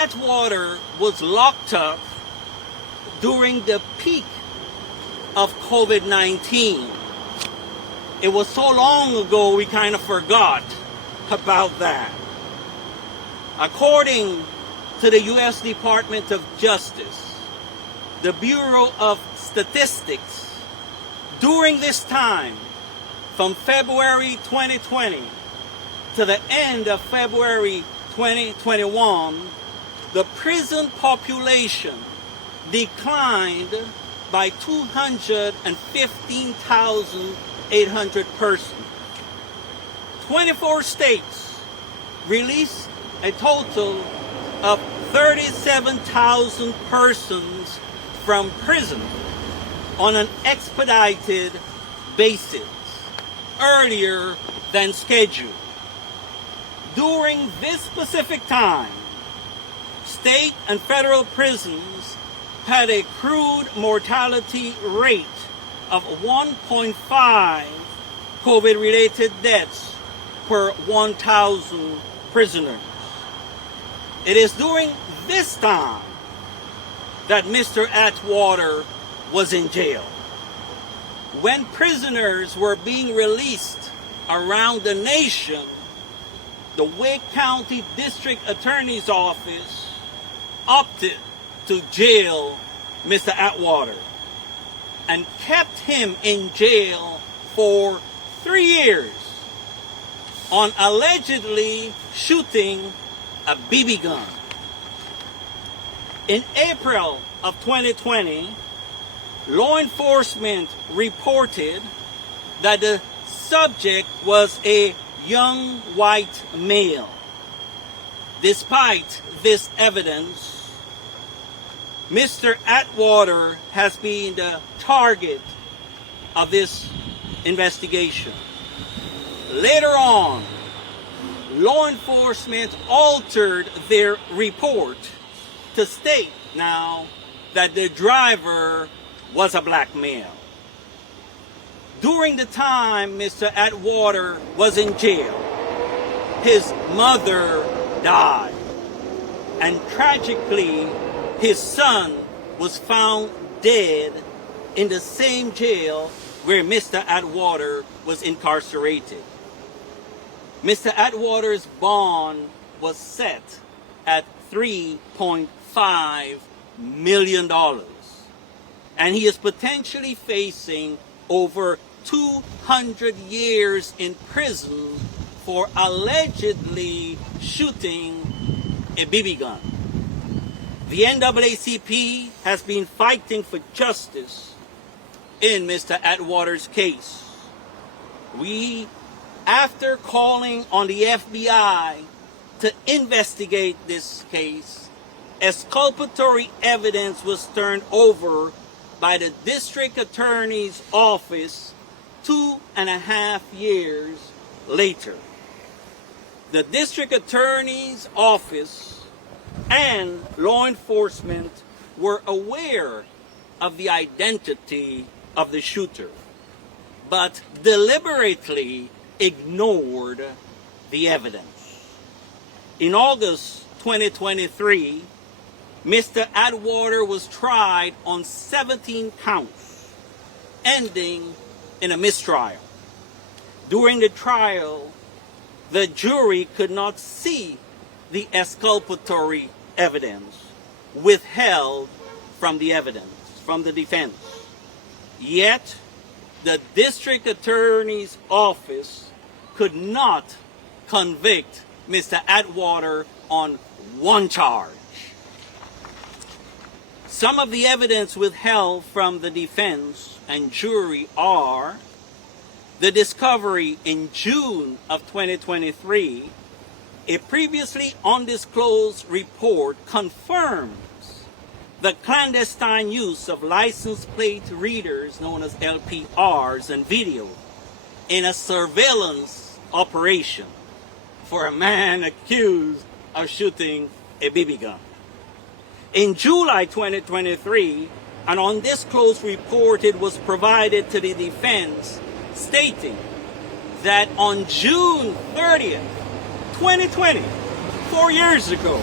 Atwater was locked up during the peak of COVID-19. It was so long ago we kind of forgot about that. According to the U.S. Department of Justice, the Bureau of Statistics, during this time, from February 2020 to the end of February 2021, the prison population declined by 215,800 persons. 24 states released a total of 37,000 persons from prison on an expedited basis, earlier than scheduled. During this specific time, state and federal prisons had a crude mortality rate of 1.5 COVID-related deaths per 1,000 prisoners. It is during this time that Mr. Atwater was in jail. When prisoners were being released around the nation, the Wake County District Attorney's Office opted to jail Mr. Atwater and kept him in jail for 3 years on allegedly shooting a BB gun. In April of 2020, law enforcement reported that the subject was a young white male. Despite this evidence, Mr. Atwater has been the target of this investigation. Later on, law enforcement altered their report to state now that the driver was a black male. During the time Mr. Atwater was in jail, his mother died, and tragically, his son was found dead in the same jail where Mr. Atwater was incarcerated. Mr. Atwater's bond was set at $3.5 million, and he is potentially facing over 200 years in prison for allegedly shooting a BB gun. The NAACP has been fighting for justice in Mr. Atwater's case. We, after calling on the FBI to investigate this case, exculpatory evidence was turned over by the district attorney's office 2.5 years later. The district attorney's office and law enforcement were aware of the identity of the shooter, but deliberately ignored the evidence. In August 2023, Mr. Atwater was tried on 17 counts, ending in a mistrial. During the trial, the jury could not see the exculpatory evidence withheld from the defense. Yet, the district attorney's office could not convict Mr. Atwater on one charge. Some of the evidence withheld from the defense and jury are the discovery in June of 2023, a previously undisclosed report confirms the clandestine use of license plate readers known as LPRs and video in a surveillance operation for a man accused of shooting a BB gun. In July 2023, an undisclosed report was provided to the defense stating that on June 30th, 2020, 4 years ago,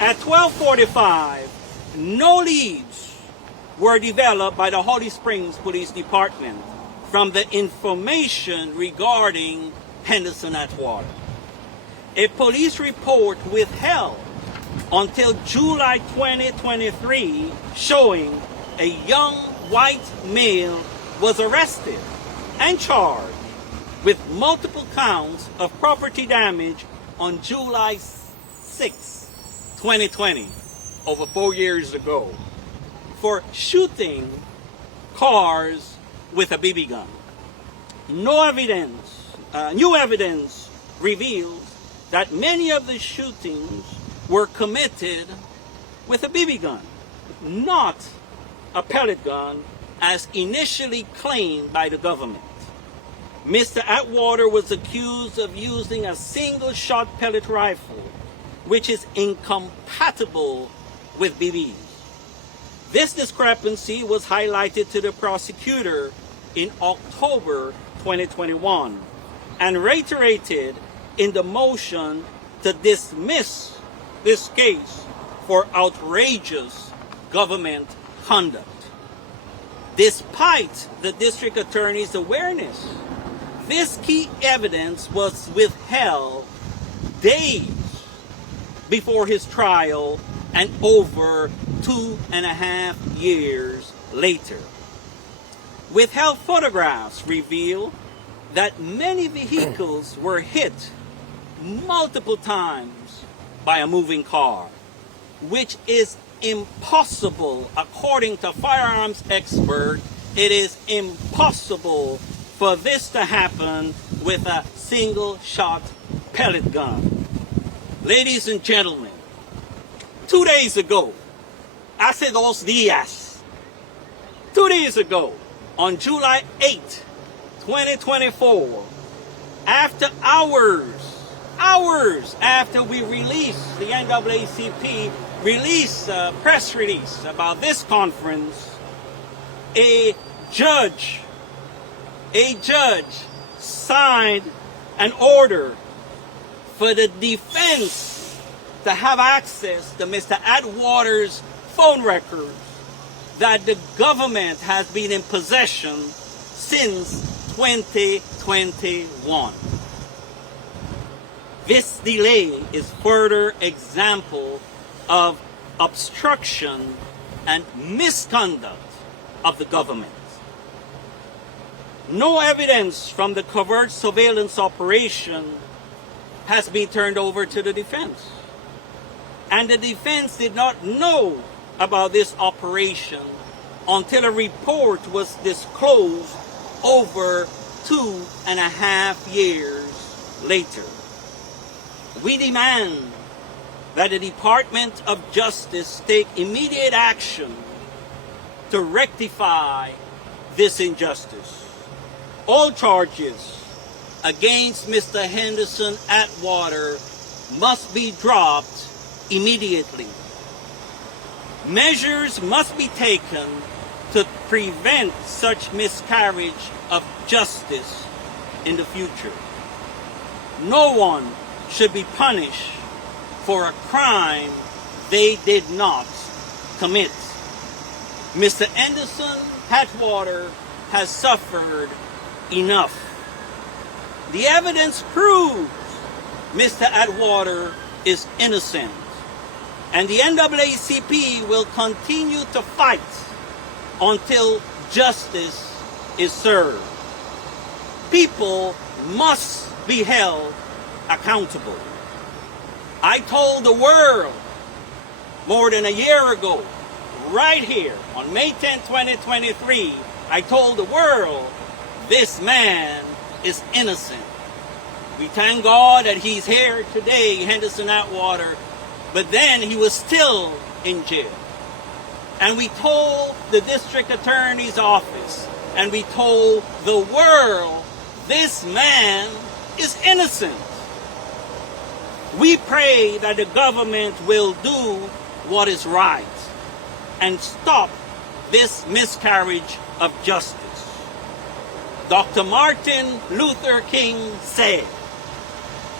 At 12:45, no leads were developed by the Holly Springs Police Department from the information regarding Henderson Atwater. A police report withheld until July 2023 showing a young white male was arrested and charged with multiple counts of property damage on July 6, 2020, over 4 years ago, for shooting cars with a BB gun. New evidence reveals that many of the shootings were committed with a BB gun, not a pellet gun as initially claimed by the government. Mr. Atwater was accused of using a single-shot pellet rifle, which is incompatible with BBs. This discrepancy was highlighted to the prosecutor in October 2021 and reiterated in the motion to dismiss this case for outrageous government conduct. Despite the district attorney's awareness, this key evidence was withheld days before his trial and over 2.5 years later. Withheld photographs reveal that many vehicles were hit multiple times by a moving car, which is impossible. According to firearms expert, it is impossible for this to happen with a single-shot pellet gun. Ladies and gentlemen, 2 days ago, hace 2 días, 2 days ago, on July 8, 2024, after hours after we released, the NAACP released a press release about this conference, a judge signed an order for the defense to have access to Mr. Atwater's phone records that the government has been in possession since 2021. This delay is further example of obstruction and misconduct of the government. No evidence from the covert surveillance operation has been turned over to the defense. And the defense did not know about this operation until a report was disclosed over 2.5 years later. We demand that the Department of Justice take immediate action to rectify this injustice. All charges against Mr. Henderson Atwater must be dropped immediately. Measures must be taken to prevent such miscarriage of justice in the future. No one should be punished for a crime they did not commit. Mr. Henderson Atwater has suffered enough. The evidence proves Mr. Atwater is innocent, and the NAACP will continue to fight until justice is served. People must be held accountable. I told the world more than a year ago, right here on May 10, 2023, I told the world this man is innocent. We thank God that he's here today, Henderson Atwater, but then he was still in jail. And we told the district attorney's office, and we told the world, this man is innocent. We pray that the government will do what is right and stop this miscarriage of justice. Dr. Martin Luther King said,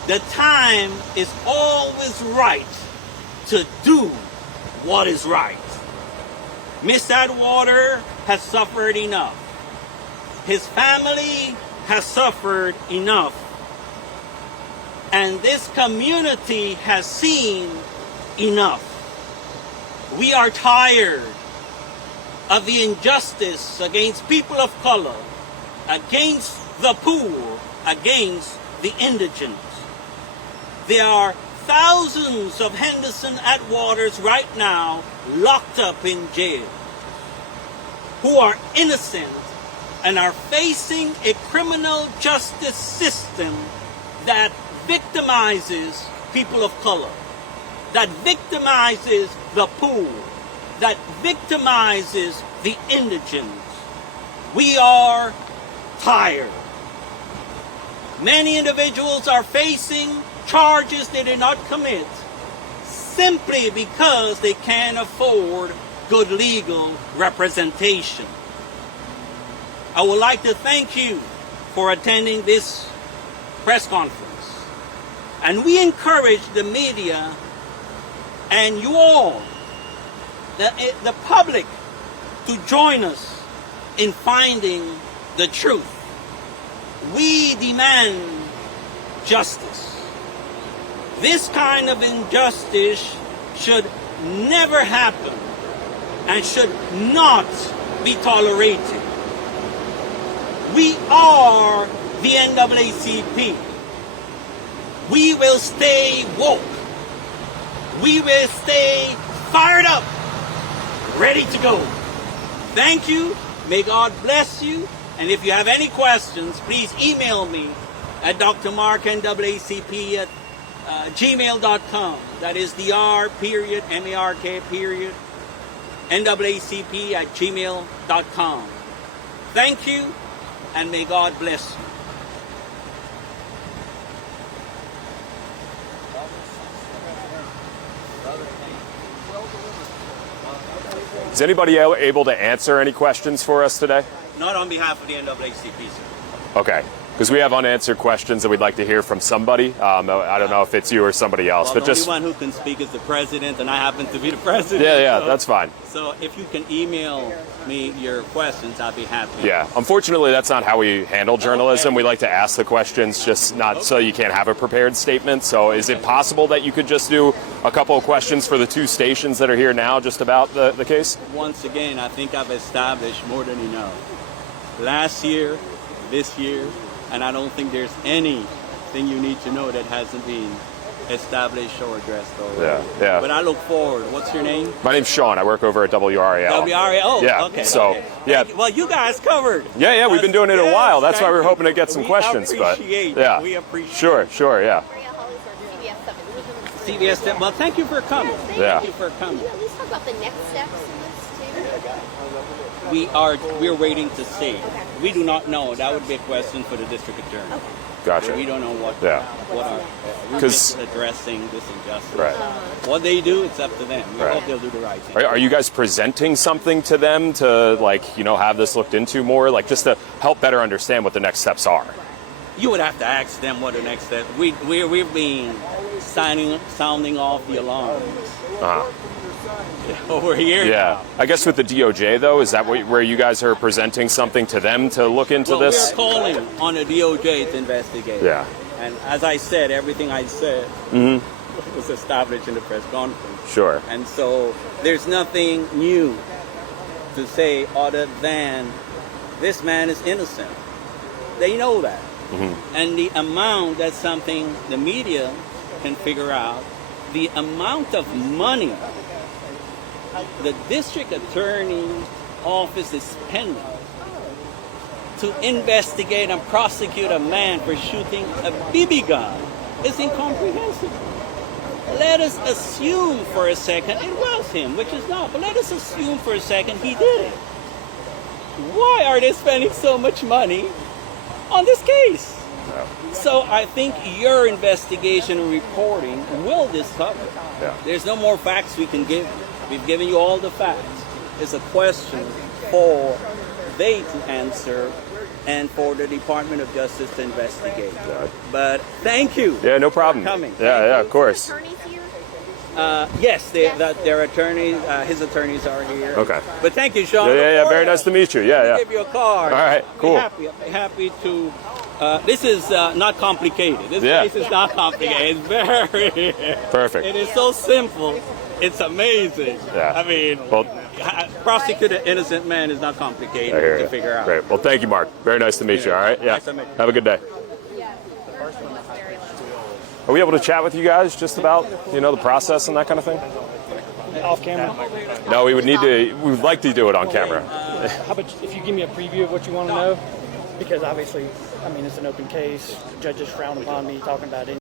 "The time is always right to do what is right. Mr. Atwater has suffered enough. His family has suffered enough. And this community has seen enough. We are tired of the injustice against people of color, against the poor, against the indigent. There are thousands of Henderson Atwaters right now locked up in jail who are innocent and are facing a criminal justice system that victimizes people of color, that victimizes the poor, that victimizes the indigent. We are tired. Many individuals are facing charges they did not commit simply because they can't afford good legal representation. I would like to thank you for attending this press conference. And we encourage the media and you all, the public, to join us in finding the truth. We demand justice. This kind of injustice should never happen and should not be tolerated. We are the NAACP. We will stay woke. We will stay fired up, ready to go. Thank you. May God bless you. And if you have any questions, please email me at drmark@gmail.com. That is dr.mark@NAACP@gmail.com. Thank you, and may God bless you. Is anybody able to answer any questions for us today? Not on behalf of the NAACP, sir. Okay, because we have unanswered questions that we'd like to hear from somebody. I don't know if it's you or somebody else, well, but the just only one who can speak is the president, and I happen to be the president. Yeah, so, that's fine. So if you can email me your questions, I'd be happy. Yeah, unfortunately, that's not how we handle journalism. Okay. We like to ask the questions, just not so you can't have a prepared statement. So is it possible that you could just do a couple of questions for the two stations that are here now just about the case? Once again, I think I've established more than enough. Last year, this year, and I don't think there's anything you need to know that hasn't been established or addressed already. Yeah. But I look forward. What's your name? My name's Sean. I work over at WRAL. WRAL? Yeah, Okay. so, okay. yeah. Well, you guys covered. Yeah, we've been doing it a while. That's why we're thank hoping you. to get some We questions. appreciate But yeah, we appreciate Sure, yeah. CBS. Well, thank you for coming. Yeah. Thank you for coming. Can you at least talk about the next steps in this too? We're waiting to see. We do not know. That would be a question for the district attorney. Gotcha. We don't know what Yeah. we're just addressing this injustice. Right. What they do, it's up to them. We Right. hope they'll do the right thing. Are you guys presenting something to them to, have this looked into more, just to help better understand what the next steps are? You would have to ask them what the next step. We've been sounding off the alarms over here. Yeah. Now. I guess with the DOJ, though, is that where you guys are presenting something to them to look into this? We're calling on the DOJ to investigate. Yeah. And as I said, everything I said was established in the press conference. Sure. And so there's nothing new to say other than this man is innocent. They know that. And the amount, that's something the media can figure out, the amount of money the district attorney's office is spending to investigate and prosecute a man for shooting a BB gun is incomprehensible. Let us assume for a second it was him, which is not, but let us assume for a second he did it. Why are they spending so much money on this case? So I think your investigation and reporting will discover. Yeah. There's no more facts we can give. We've given you all the facts. It's a question for they to answer and for the Department of Justice to investigate. But thank you. Yeah, no problem. For coming. Yeah, of course. Attorneys here? Yes, their attorneys, his attorneys are here. Okay. But thank you, Sean. Yeah. Very nice to meet you. Yeah. Give you a card. All right, cool. Happy to. This is not complicated. This case is not complicated. It's very Perfect. It is so simple. It's amazing. Yeah. I mean, prosecute an innocent man is not complicated to figure out. Great. Well, thank you, Mark. Very nice to meet you. All right. Yeah. Nice to meet you. Have a good day. Are we able to chat with you guys just about, the process and that kind of thing? Off camera? No, we would like to do it on camera. How about if you give me a preview of what you want to know? Because obviously, it's an open case. Judges frown upon me talking about it.